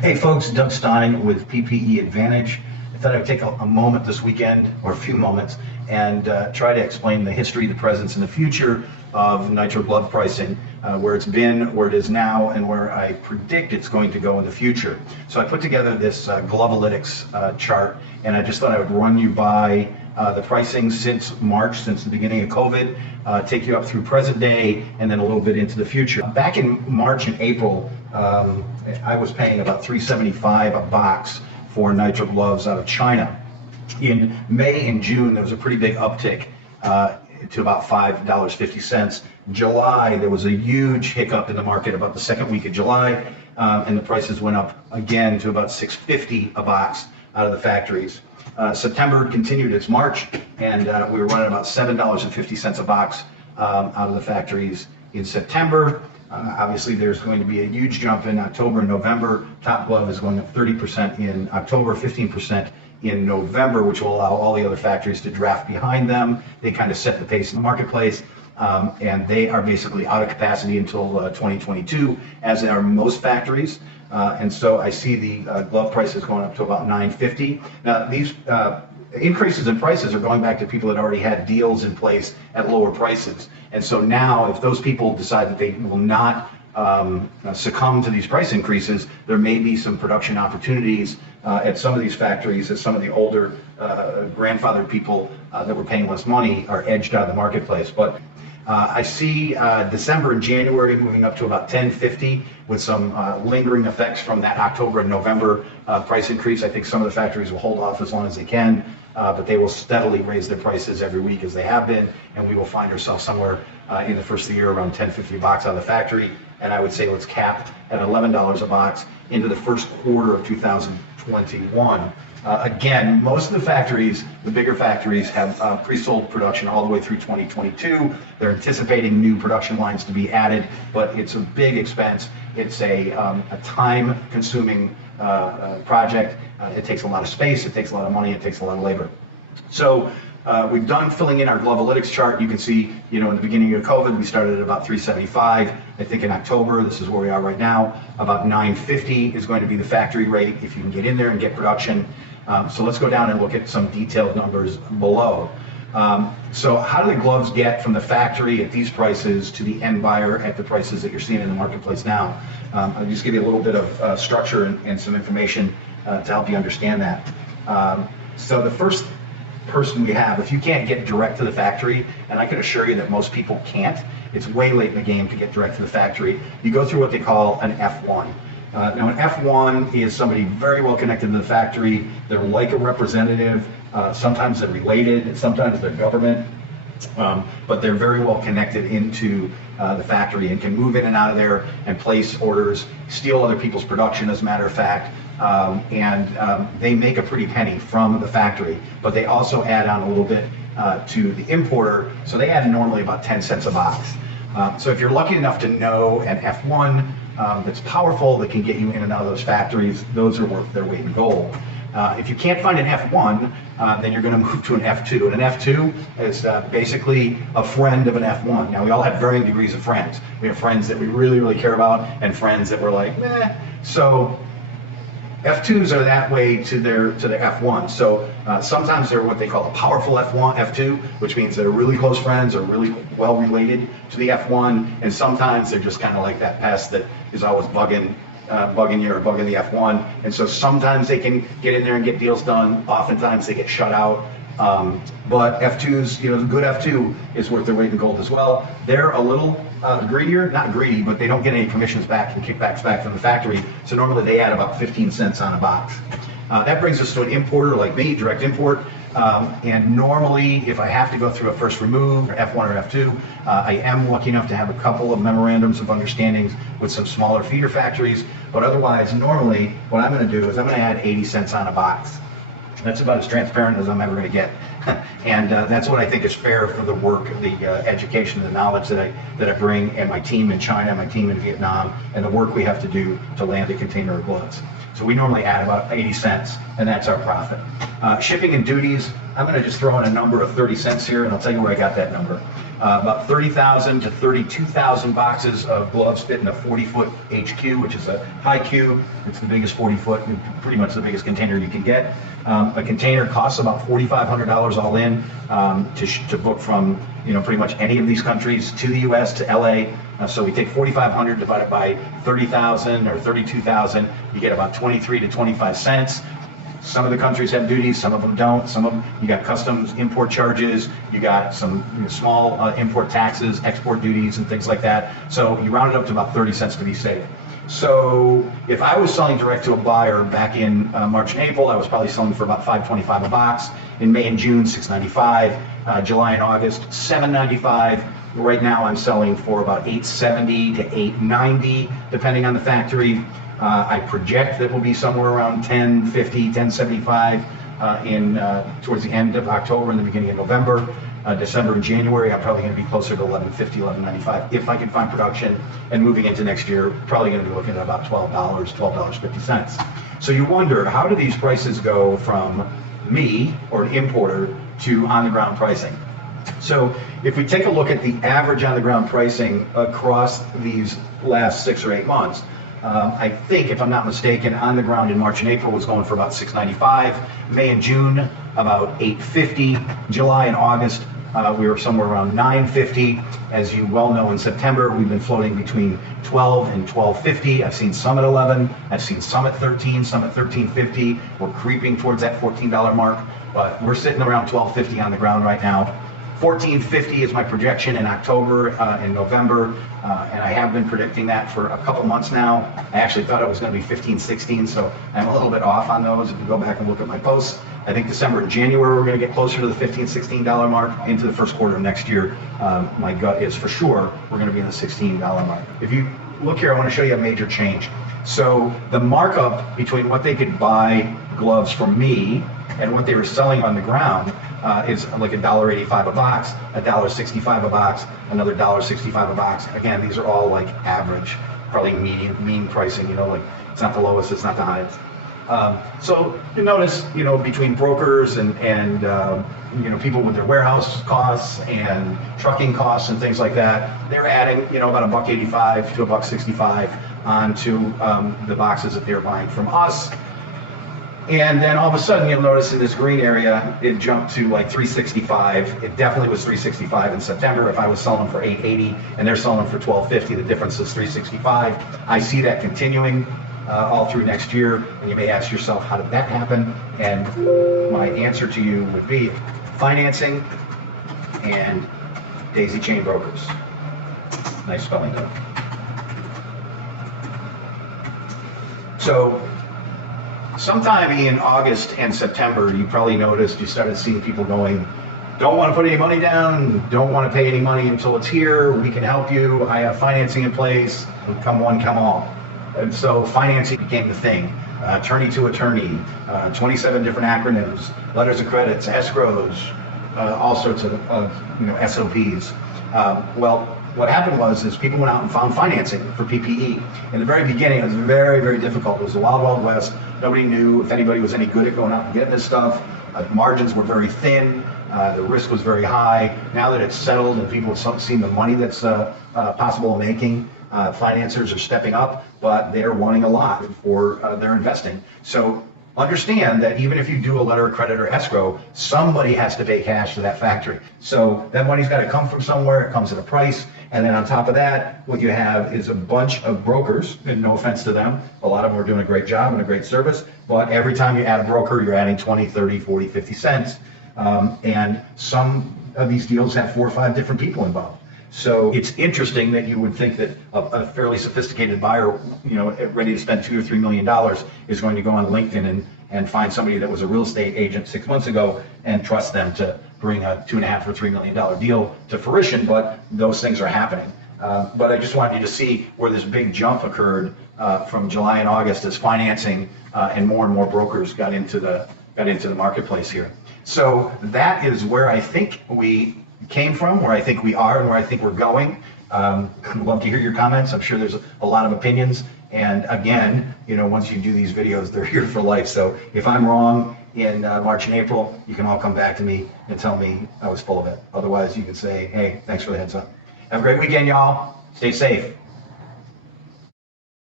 Hey folks, Doug Stein with PPE Advantage. I thought I'd take a moment this weekend, or a few moments, and try to explain the history, the presence, and the future of nitrile glove pricing, where it's been, where it is now, and where I predict it's going to go in the future. So I put together this Glovalytics chart, and I just thought I would run you by the pricing since March, since the beginning of COVID, take you up through present day, and then a little bit into the future. Back in March and April, I was paying about $3.75 a box for nitrile gloves out of China. In May and June, there was a pretty big uptick to about $5.50. July, there was a huge hiccup in the market about the second week of July, and the prices went up again to about $6.50 a box out of the factories. September continued its march, and we were running about $7.50 a box out of the factories in September. Obviously, there's going to be a huge jump in October and November. Top glove is going up 30% in October, 15% in November, which will allow all the other factories to draft behind them. They kind of set the pace in the marketplace, and they are basically out of capacity until 2022, as are most factories. And so I see the glove prices going up to about $9.50. Now, these increases in prices are going back to people that already had deals in place at lower prices. And so now, if those people decide that they will not succumb to these price increases, there may be some production opportunities at some of these factories, as some of the older grandfathered people that were paying less money are edged out of the marketplace. But I see December and January moving up to about $10.50 with some lingering effects from that October and November price increase. I think some of the factories will hold off as long as they can, but they will steadily raise their prices every week as they have been, and we will find ourselves somewhere in the first of the year around $10.50 a box out of the factory. And I would say let's cap at $11 a box into the first quarter of 2021. Again, most of the factories, the bigger factories, have pre-sold production all the way through 2022. They're anticipating new production lines to be added, but it's a big expense. It's a time-consuming project. It takes a lot of space, it takes a lot of money, it takes a lot of labor. So we've done filling in our Glovalytics chart. You can see, in the beginning of COVID, we started at about $3.75. I think in October, this is where we are right now, about $9.50 is going to be the factory rate if you can get in there and get production. So let's go down and look at some detailed numbers below. So how do the gloves get from the factory at these prices to the end buyer at the prices that you're seeing in the marketplace now? I'll just give you a little bit of structure and some information to help you understand that. So the first person we have, if you can't get direct to the factory, and I can assure you that most people can't, it's way late in the game to get direct to the factory, you go through what they call an F1. Now, an F1 is somebody very well connected to the factory. They're like a representative. Sometimes they're related, sometimes they're government, but they're very well connected into the factory and can move in and out of there and place orders, steal other people's production, as a matter of fact, and they make a pretty penny from the factory, but they also add on a little bit to the importer, so they add normally about 10 cents a box. So if you're lucky enough to know an F1 that's powerful, that can get you in and out of those factories, those are worth their weight in gold. If you can't find an F1, then you're going to move to an F2. And an F2 is basically a friend of an F1. Now, we all have varying degrees of friends. We have friends that we really, really care about, and friends that we're like, meh. So F2s are that way to their F1. So sometimes they're what they call a powerful F2, which means they're really close friends or really well related to the F1. And sometimes they're just kind of like that pest that is always bugging you or bugging the F1. And so sometimes they can get in there and get deals done. Oftentimes they get shut out. But F2s, a good F2 is worth their weight in gold as well. They're a little greedier, not greedy, but they don't get any commissions back and kickbacks back from the factory. So normally they add about 15 cents on a box. That brings us to an importer like me, direct import. And normally, if I have to go through a first remove, or F1 or F2, I am lucky enough to have a couple of memorandums of understandings with some smaller feeder factories. But otherwise, normally, what I'm going to do is I'm going to add 80 cents on a box. That's about as transparent as I'm ever going to get. And that's what I think is fair for the work, the education, the knowledge that I bring, and my team in China, my team in Vietnam, and the work we have to do to land a container of gloves. So we normally add about 80 cents, and that's our profit. Shipping and duties, I'm going to just throw in a number of 30 cents here, and I'll tell you where I got that number. About 30,000 to 32,000 boxes of gloves fit in a 40-foot HQ, which is a high cube. It's the biggest 40-foot, and pretty much the biggest container you can get. A container costs about $4,500 all in to book from pretty much any of these countries to the U.S. to LA. So we take 4,500 divided by 30,000 or 32,000, you get about 23 to 25 cents. Some of the countries have duties, some of them don't. Some of them, you got customs import charges, you got some small import taxes, export duties, and things like that. So you round it up to about 30 cents to be safe. So if I was selling direct to a buyer back in March and April, I was probably selling for about $5.25 a box. In May and June, $6.95. July and August, $7.95. Right now, I'm selling for about $8.70 to $8.90, depending on the factory. I project that will be somewhere around $10.50, $10.75 towards the end of October and the beginning of November. December and January, I'm probably going to be closer to $11.50, $11.95 if I can find production. And moving into next year, probably going to be looking at about $12, $12.50. So you wonder, how do these prices go from me or an importer to on-the-ground pricing? So if we take a look at the average on-the-ground pricing across these last 6 or 8 months, I think, if I'm not mistaken, on the ground in March and April was going for about $6.95. May and June, about $8.50. July and August, we were somewhere around $9.50. As you well know, in September, we've been floating between $12 and $12.50. I've seen some at $11. I've seen some at $13, some at $13.50. We're creeping towards that $14 mark, but we're sitting around $12.50 on the ground right now. $14.50 is my projection in October and November, and I have been predicting that for a couple months now. I actually thought it was going to be $15, $16, so I'm a little bit off on those. If you go back and look at my posts, I think December and January we're going to get closer to the $15, $16 mark. Into the first quarter of next year, my gut is for sure we're going to be in the $16 mark. If you look here, I want to show you a major change. So the markup between what they could buy gloves from me and what they were selling on the ground is like $1.85 a box, $1.65 a box, another $1.65 a box. Again, these are all like average, probably mean pricing, like it's not the lowest, it's not the highest. So you notice, between brokers and people with their warehouse costs and trucking costs and things like that, they're adding, about $1.85 to $1.65 onto the boxes that they're buying from us. And then all of a sudden, you'll notice in this green area, it jumped to like $3.65. It definitely was $3.65 in September. If I was selling for $8.80 and they're selling for $12.50, the difference is $3.65. I see that continuing all through next year. And you may ask yourself, how did that happen? And my answer to you would be financing and daisy chain brokers. Nice spelling, though. So sometime in August and September, you probably noticed, you started seeing people going, don't want to put any money down, don't want to pay any money until it's here, we can help you, I have financing in place, come one, come all. And so financing became the thing. Attorney to attorney, 27 different acronyms, letters of credits, escrows, all sorts of SOPs. Well, what happened was people went out and found financing for PPE. In the very beginning, it was very, very difficult. It was the wild, wild west. Nobody knew if anybody was any good at going out and getting this stuff. Margins were very thin. The risk was very high. Now that it's settled and people have seen the money that's possible of making, financiers are stepping up, but they're wanting a lot for their investing. So understand that even if you do a letter of credit or escrow, somebody has to pay cash to that factory. So that money's got to come from somewhere. It comes at a price. And then on top of that, what you have is a bunch of brokers, and no offense to them, a lot of them are doing a great job and a great service, but every time you add a broker, you're adding 20, 30, 40, 50 cents. And some of these deals have 4 or 5 different people involved. So it's interesting that you would think that a fairly sophisticated buyer, ready to spend $2 or $3 million is going to go on LinkedIn and find somebody that was a real estate agent 6 months ago and trust them to bring a $2.5 or $3 million deal to fruition, but those things are happening. But I just wanted you to see where this big jump occurred from July and August as financing and more brokers got into the marketplace here. So that is where I think we came from, where I think we are, and where I think we're going. I'd love to hear your comments. I'm sure there's a lot of opinions, And again, once you do these videos, they're here for life. So if I'm wrong in March and April, you can all come back to me and tell me I was full of it. Otherwise, you can say, hey, thanks for the heads up. Have a great weekend, y'all. Stay safe.